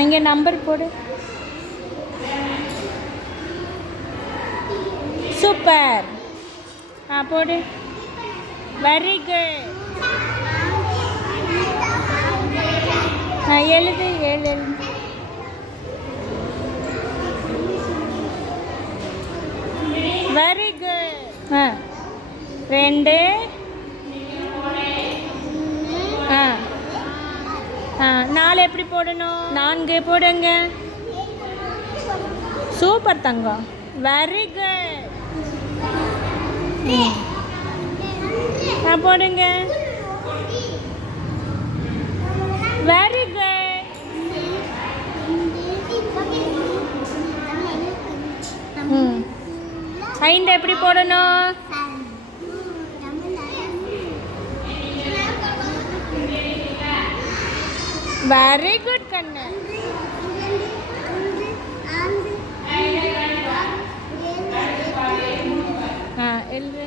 இங்கே நம்பர் போடு. சூப்பர் ஆ போடு. வெரி குட் ஆ எழுது ஏழு எழுது வெரி குட் ஆ ரெண்டு ஆ ஆ நாலு எப்படி போடணும்? நான்கு போடுங்க. சூப்பர் தங்கம். வெரி குட் போடுங்க. வெரி குட் ஐந்து எப்படி போடணும்? வெரி குட் கண்ணு ஆ எழுது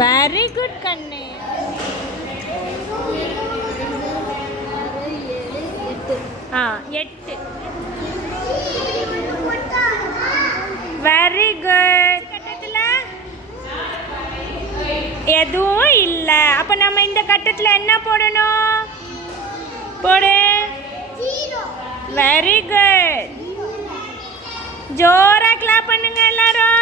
வெரி குட் கண்ணு ஆ எட்டு வெரி குட் கட்டத்தில் எதுவும் இல்லை. அப்போ நம்ம இந்த கட்டத்தில் என்ன போடணும்? போடு. வெரி குட் ஜோரா கிளாப் பண்ணுங்க எல்லாரும்.